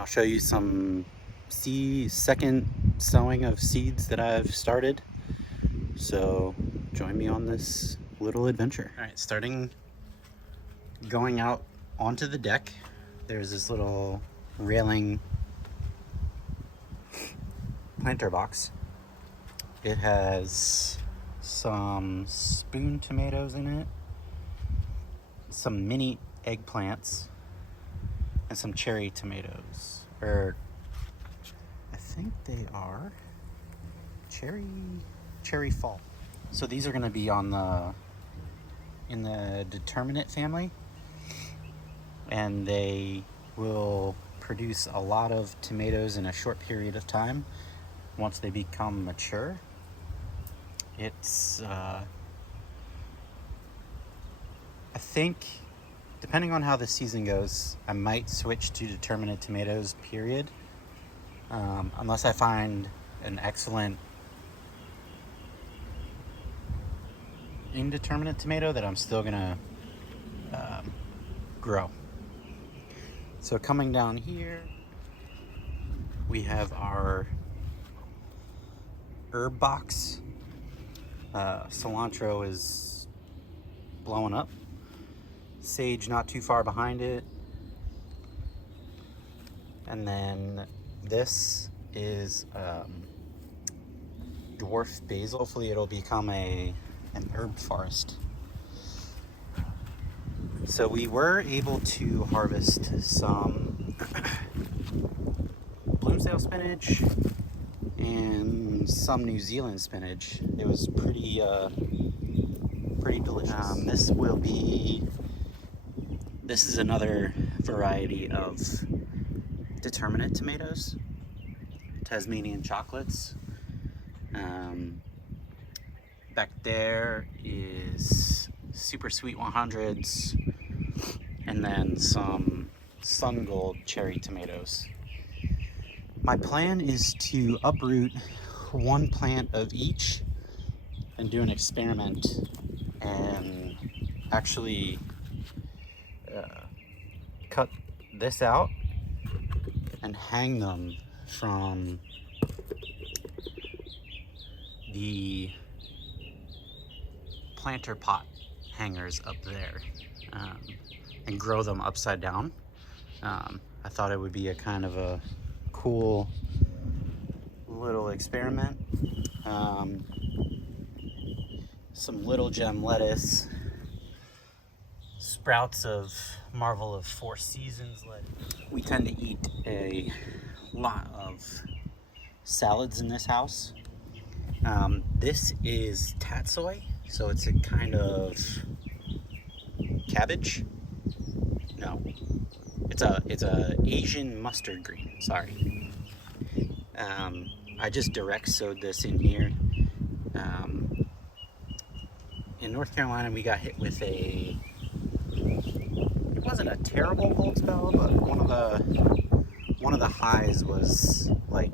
I'll show you some second sowing of seeds that I've started. So join me on this little adventure. All right, starting going out onto the deck, there's this little railing planter box. It has some spoon tomatoes in it, some mini eggplants, and some cherry tomatoes. Or I think they are cherry fall. So these are going to be in the determinate family, and they will produce a lot of tomatoes in a short period of time once they become mature. It's I think, depending on how the season goes, I might switch to determinate tomatoes, period. Unless I find an excellent indeterminate tomato that I'm still gonna grow. So coming down here, we have our herb box. Cilantro is blowing up. Sage not too far behind it. And then this is dwarf basil. Hopefully it'll become an herb forest. So we were able to harvest some Bloomsdale spinach and some New Zealand spinach. It was pretty delicious. This is another variety of determinate tomatoes, Tasmanian chocolates. Back there is super sweet 100s, and then some sun gold cherry tomatoes. My plan is to uproot one plant of each and do an experiment and actually cut this out and hang them from the planter pot hangers up there, and grow them upside down. I thought it would be a kind of a cool little experiment. Some little gem lettuce, sprouts of Marvel of Four Seasons lettuce. We tend to eat a lot of salads in this house. This is tatsoi, so it's a kind of cabbage. No, it's a Asian mustard green. Sorry. I just direct sowed this in here. In North Carolina, we got hit with it wasn't a terrible cold spell, but one of the highs was like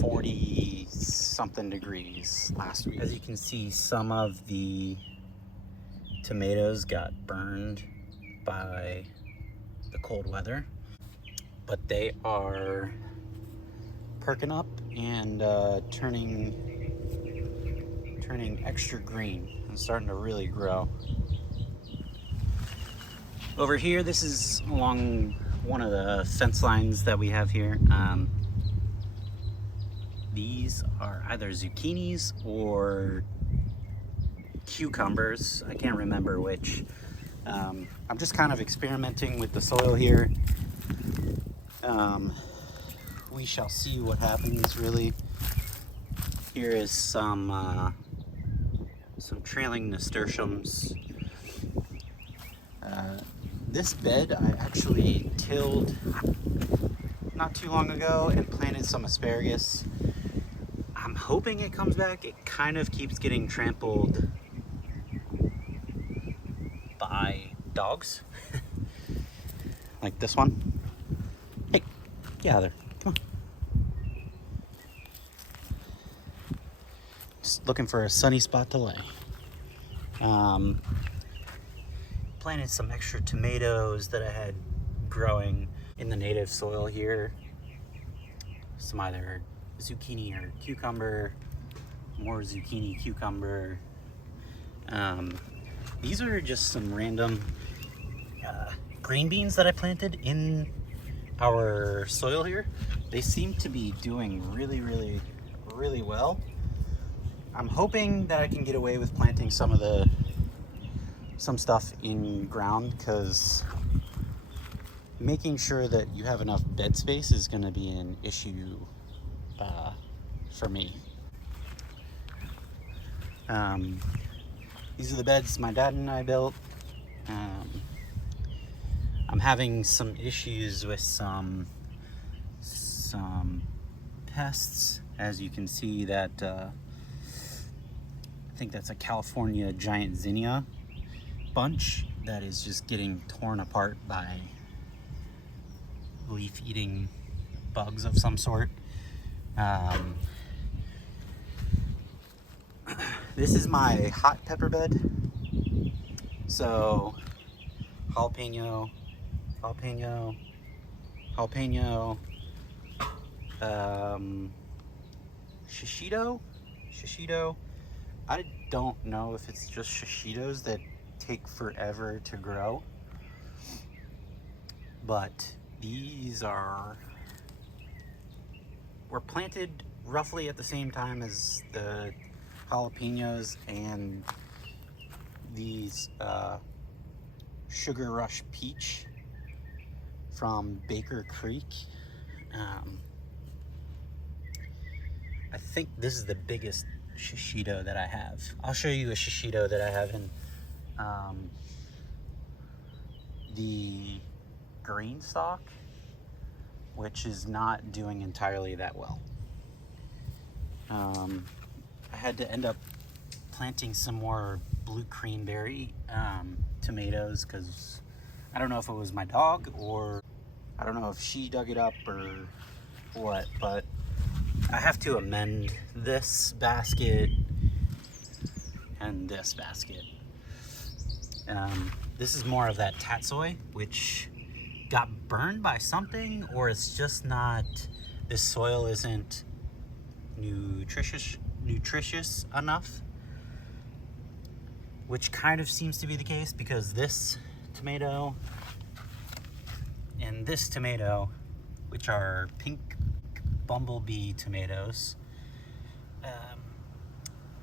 40 something degrees last week. As you can see, some of the tomatoes got burned by the cold weather, but they are perking up and turning extra green and starting to really grow. Over here, this is along one of the fence lines that we have here. These are either zucchinis or cucumbers. I can't remember which. I'm just kind of experimenting with the soil here. We shall see what happens, really. Here is some trailing nasturtiums. This bed I actually tilled not too long ago and planted some asparagus. I'm hoping it comes back. It kind of keeps getting trampled by dogs. Like this one. Hey, get out of there. Come on. Just looking for a sunny spot to lay. Planted some extra tomatoes that I had growing. in the native soil here. Some either zucchini or cucumber, more zucchini, cucumber. These are just some random green beans that I planted in our soil here. They seem to be doing really, really, really well. I'm hoping that I can get away with planting some stuff in ground, because making sure that you have enough bed space is going to be an issue for me. These are the beds my dad and I built. I'm having some issues with some pests. As you can see, that I think that's a California giant zinnia bunch that is just getting torn apart by leaf-eating bugs of some sort. This is my hot pepper bed. So jalapeno, shishito. I don't know if it's just shishitos that take forever to grow, but these were planted roughly at the same time as the jalapenos and these Sugar Rush Peach from Baker Creek. I think this is the biggest shishito that I have. I'll show you a shishito that I have in the green stalk, which is not doing entirely that well. I had to end up planting some more blue cranberry tomatoes, because I don't know if it was my dog, or I don't know if she dug it up or what, but I have to amend this basket and this basket. This is more of that tatsoi, which got burned by something, or it's just not, this soil isn't nutritious enough, which kind of seems to be the case, because this tomato and this tomato, which are pink bumblebee tomatoes,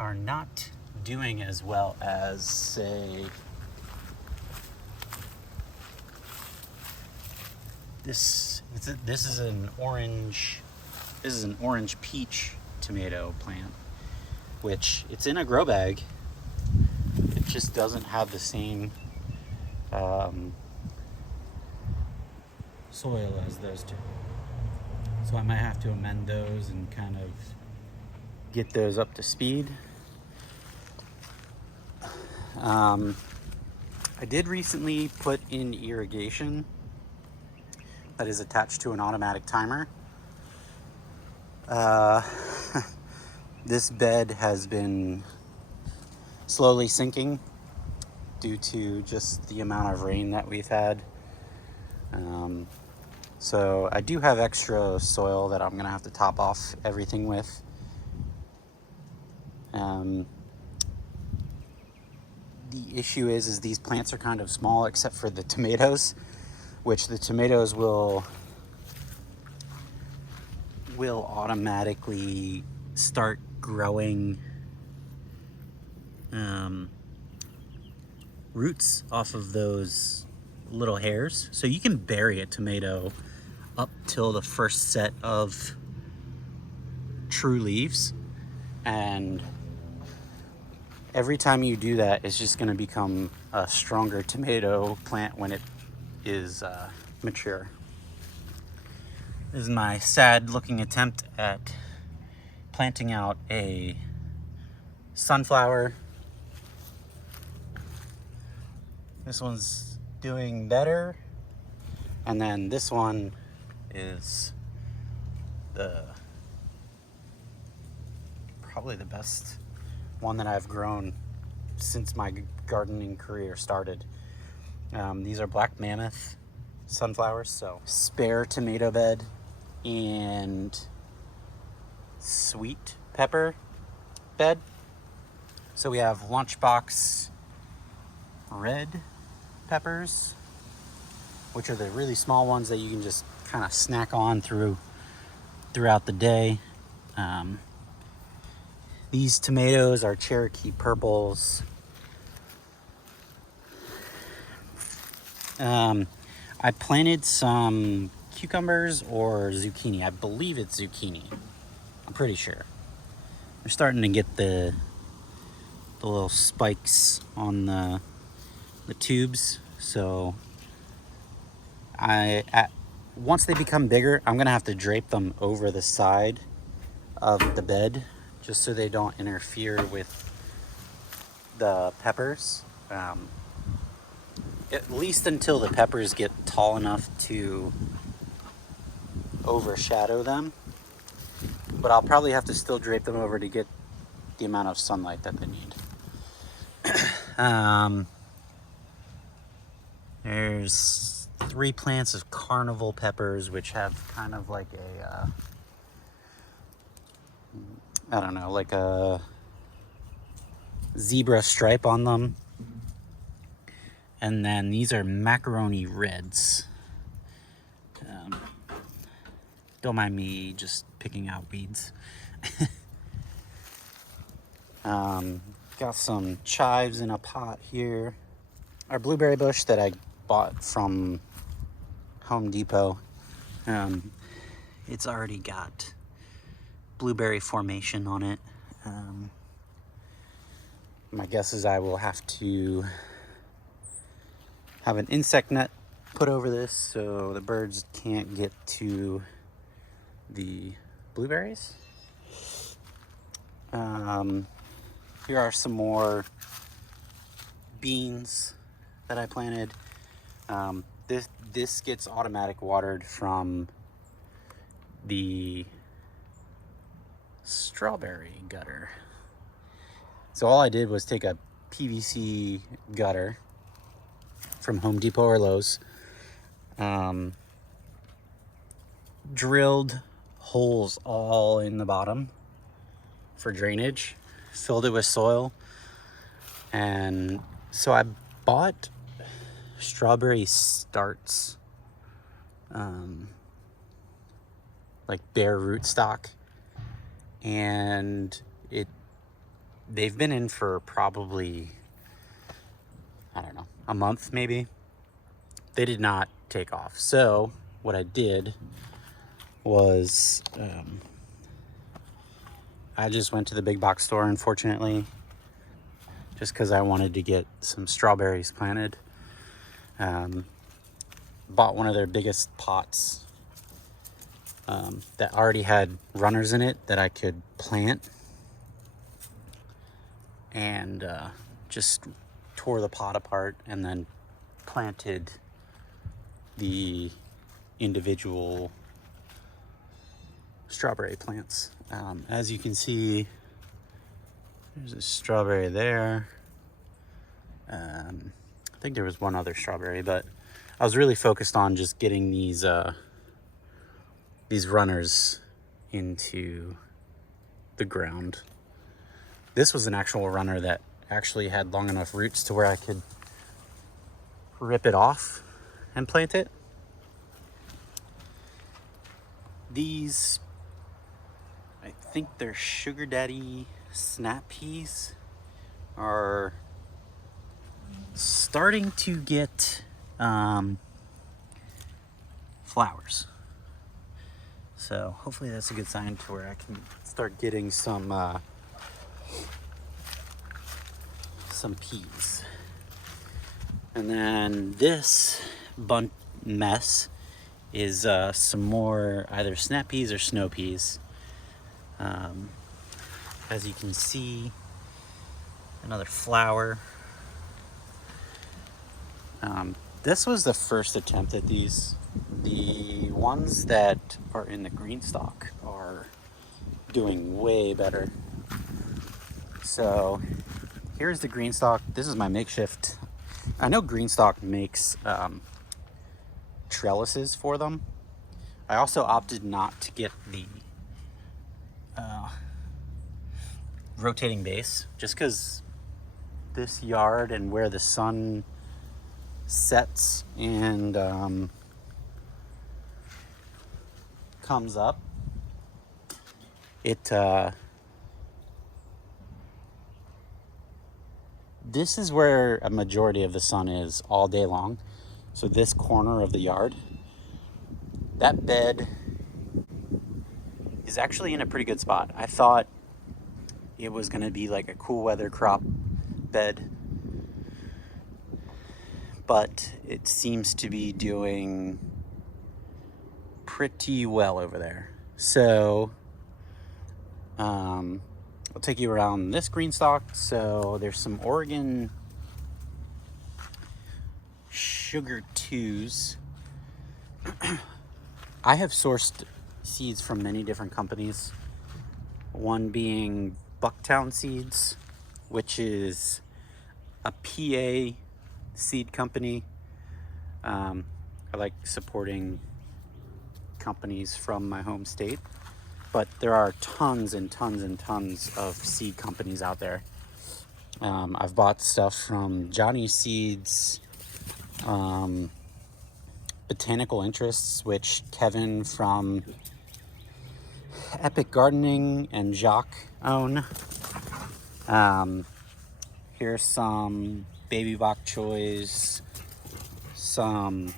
are not doing as well as, say, this is an orange peach tomato plant, which it's in a grow bag. It just doesn't have the same soil as those two. So I might have to amend those and kind of get those up to speed. I did recently put in irrigation that is attached to an automatic timer. This bed has been slowly sinking due to just the amount of rain that we've had. So I do have extra soil that I'm gonna have to top off everything with. The issue is these plants are kind of small, except for the tomatoes, which the tomatoes will automatically start growing roots off of those little hairs. So you can bury a tomato up till the first set of true leaves, and every time you do that, it's just going to become a stronger tomato plant when it is mature. This is my sad looking attempt at planting out a sunflower. This one's doing better, and then this one is probably the best one that I've grown since my gardening career started. These are Black Mammoth sunflowers. So spare tomato bed and sweet pepper bed. So we have lunchbox red peppers, which are the really small ones that you can just kind of snack on throughout the day. These tomatoes are Cherokee purples. I planted some cucumbers or zucchini. I believe it's zucchini. I'm pretty sure. They're starting to get the little spikes on the tubes. So once they become bigger, I'm gonna have to drape them over the side of the bed just so they don't interfere with the peppers. At least until the peppers get tall enough to overshadow them. But I'll probably have to still drape them over to get the amount of sunlight that they need. There's 3 plants of carnival peppers, which have kind of like a, I don't know, like a zebra stripe on them. And then these are macaroni reds. Don't mind me just picking out weeds. Got some chives in a pot here. Our blueberry bush that I bought from Home Depot. It's already got blueberry formation on it. My guess is I will have to have an insect net put over this so the birds can't get to the blueberries. Here are some more beans that I planted. This gets automatic watered from the strawberry gutter. So all I did was take a PVC gutter from Home Depot or Lowe's, drilled holes all in the bottom for drainage, filled it with soil, and so I bought strawberry starts, like bare rootstock, and they've been in for probably, I don't know, a month maybe. They did not take off. So what I did was I just went to the big box store, unfortunately, just because I wanted to get some strawberries planted. Bought one of their biggest pots that already had runners in it that I could plant, and just tore the pot apart and then planted the individual strawberry plants. As you can see, there's a strawberry there. I think there was one other strawberry, but I was really focused on just getting these runners into the ground. This was an actual runner that actually had long enough roots to where I could rip it off and plant it. These, I think they're Sugar Daddy snap peas, are starting to get flowers. So hopefully that's a good sign to where I can start getting some peas. And then this mess is some more either snap peas or snow peas. As you can see, another flower. This was the first attempt at these. The ones that are in the green stalk are doing way better. So here's the green stalk. This is my makeshift. I know green stalk makes trellises for them. I also opted not to get the rotating base, just because this yard and where the sun sets and comes up, this is where a majority of the sun is all day long. So this corner of the yard, that bed is actually in a pretty good spot. I thought it was going to be like a cool weather crop bed, but it seems to be doing pretty well over there. So I'll take you around this green stalk. So there's some Oregon Sugar 2s. I have sourced seeds from many different companies. One being Bucktown Seeds, which is a PA seed company. I like supporting companies from my home state, but there are tons and tons and tons of seed companies out there. I've bought stuff from Johnny Seeds, Botanical Interests, which Kevin from Epic Gardening and Jacques own. Here's some baby bok choys, some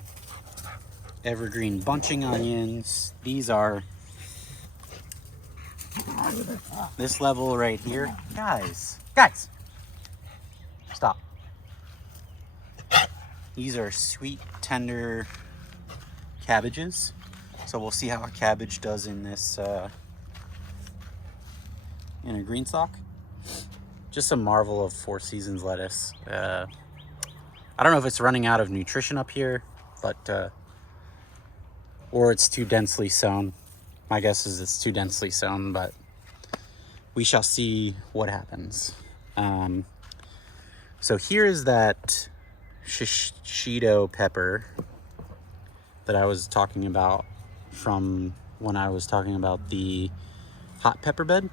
evergreen bunching onions. These are this level right here. Guys, stop. These are sweet, tender cabbages. So we'll see how a cabbage does in this, in a green stalk. Just a marvel of Four Seasons lettuce. I don't know if it's running out of nutrition up here, but, or it's too densely sown. My guess is it's too densely sown, but we shall see what happens. So here is that shishito pepper that I was talking about from when I was talking about the hot pepper bed.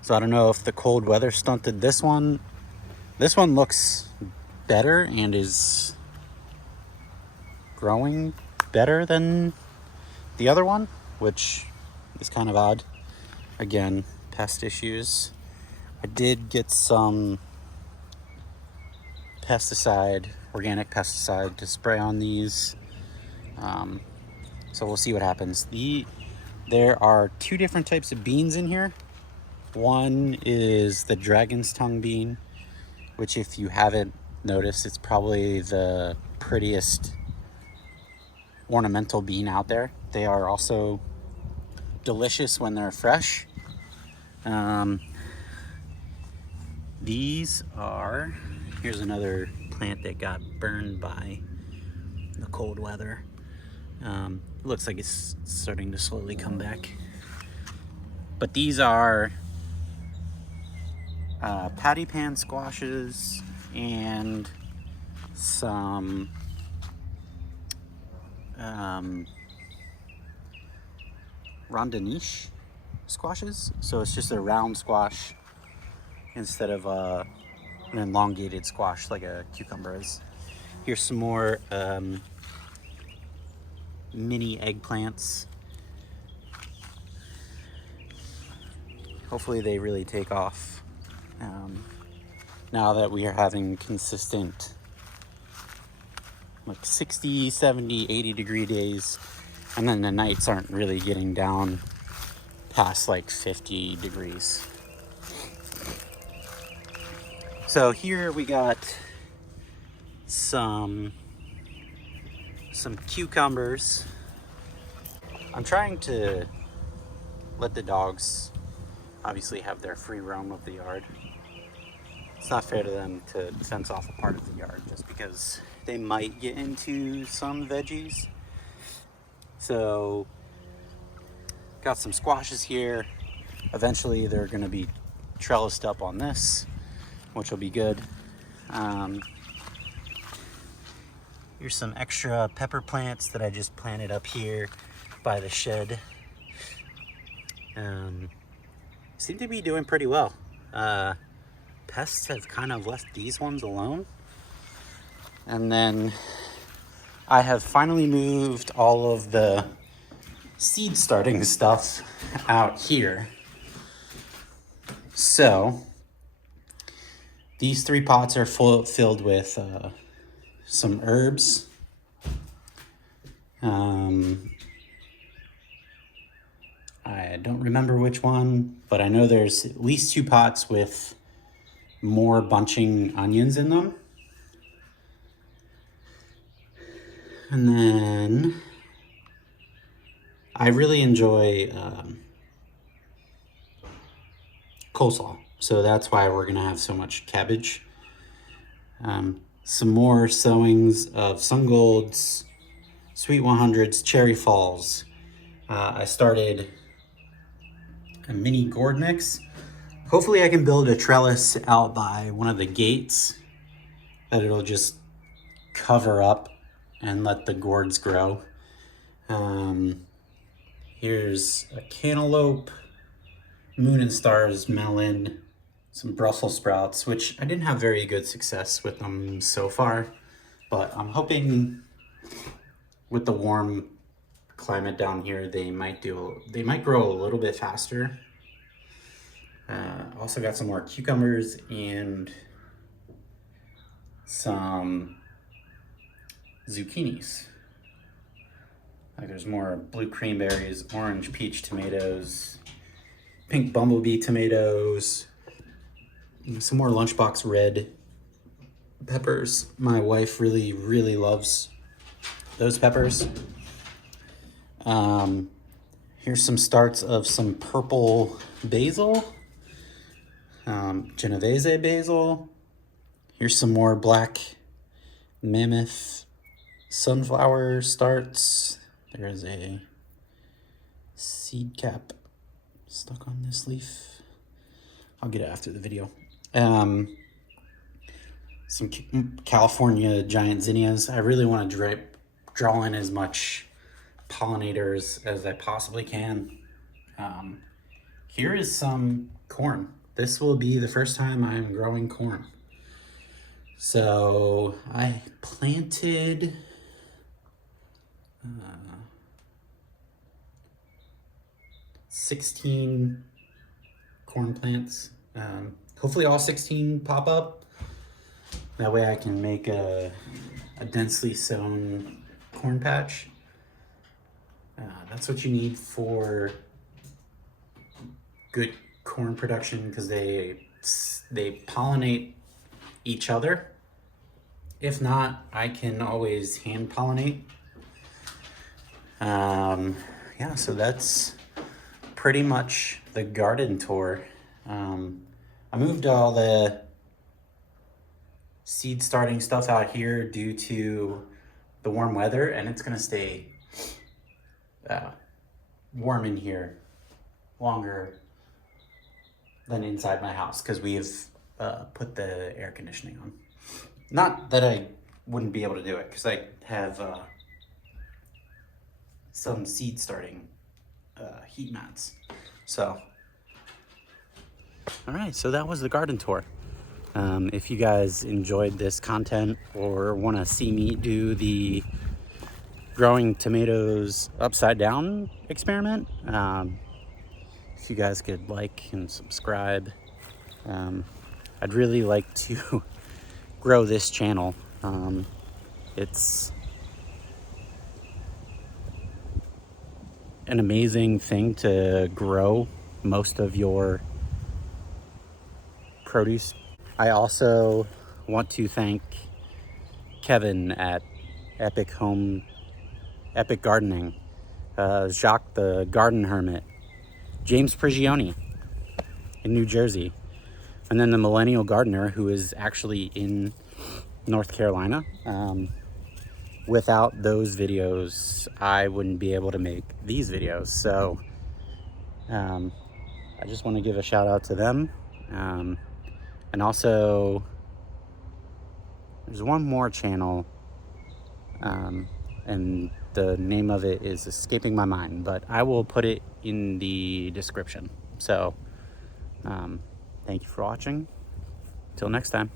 So I don't know if the cold weather stunted this one. This one looks better and is growing better than the other one, which is kind of odd. Again, pest issues. I did get some pesticide, organic pesticide to spray on these. So we'll see what happens. There are two different types of beans in here. One is the dragon's tongue bean, which if you haven't noticed, it's probably the prettiest ornamental bean out there. They are also delicious when they're fresh. These are, here's another plant that got burned by the cold weather. Looks like it's starting to slowly come back. But these are patty pan squashes and some rondaniche squashes. So it's just a round squash instead of an elongated squash like a cucumber is. Here's some more mini eggplants. Hopefully they really take off now that we are having consistent like 60, 70, 80 degree days, and then the nights aren't really getting down past like 50 degrees. So here we got some cucumbers. I'm trying to let the dogs obviously have their free roam of the yard. It's not fair to them to fence off a part of the yard just because they might get into some veggies. So got some squashes here. Eventually they're going to be trellised up on this, which will be good. Here's some extra pepper plants that I just planted up here by the shed. Seem to be doing pretty well. Pests have kind of left these ones alone. And then I have finally moved all of the seed starting stuff out here. So these 3 pots are filled with some herbs. I don't remember which one, but I know there's at least 2 pots with more bunching onions in them. And then I really enjoy coleslaw, so that's why we're gonna have so much cabbage. Some more sowings of Sun Golds, Sweet 100s, Cherry Falls. I started a mini gourd mix. Hopefully I can build a trellis out by one of the gates that it'll just cover up and let the gourds grow. Here's a cantaloupe, moon and stars melon, some Brussels sprouts, which I didn't have very good success with them so far, but I'm hoping with the warm climate down here, they might grow a little bit faster. Also got some more cucumbers and some zucchinis. Like there's more blue cranberries, orange peach tomatoes, pink bumblebee tomatoes, some more lunchbox red peppers. My wife really, really loves those peppers. Here's some starts of some purple basil, Genovese basil. Here's some more black mammoth sunflower starts. There's a seed cap stuck on this leaf. I'll get it after the video. Some California giant zinnias. I really want to draw in as much pollinators as I possibly can. Here is some corn. This will be the first time I'm growing corn. So I planted 16 corn plants. Hopefully all 16 pop up. That way I can make a densely sown corn patch. That's what you need for good corn production, because they pollinate each other. If not, I can always hand pollinate. Yeah, so that's pretty much the garden tour. I moved all the seed starting stuff out here due to the warm weather, and it's gonna stay warm in here longer than inside my house because we have put the air conditioning on. Not that I wouldn't be able to do it, because I have some seed starting heat mats. So, all right, so that was the garden tour. If you guys enjoyed this content or want to see me do the growing tomatoes upside down experiment, if you guys could like and subscribe. I'd really like to grow this channel. It's an amazing thing to grow most of your produce. I also want to thank Kevin at Epic Gardening, Jacques the Garden Hermit, James Prigioni in New Jersey, and then the Millennial Gardener, who is actually in North Carolina. Without those videos, I wouldn't be able to make these videos. So I just want to give a shout out to them. And also, there's one more channel. and the name of it is escaping my mind, but I will put it in the description. So thank you for watching. Till next time.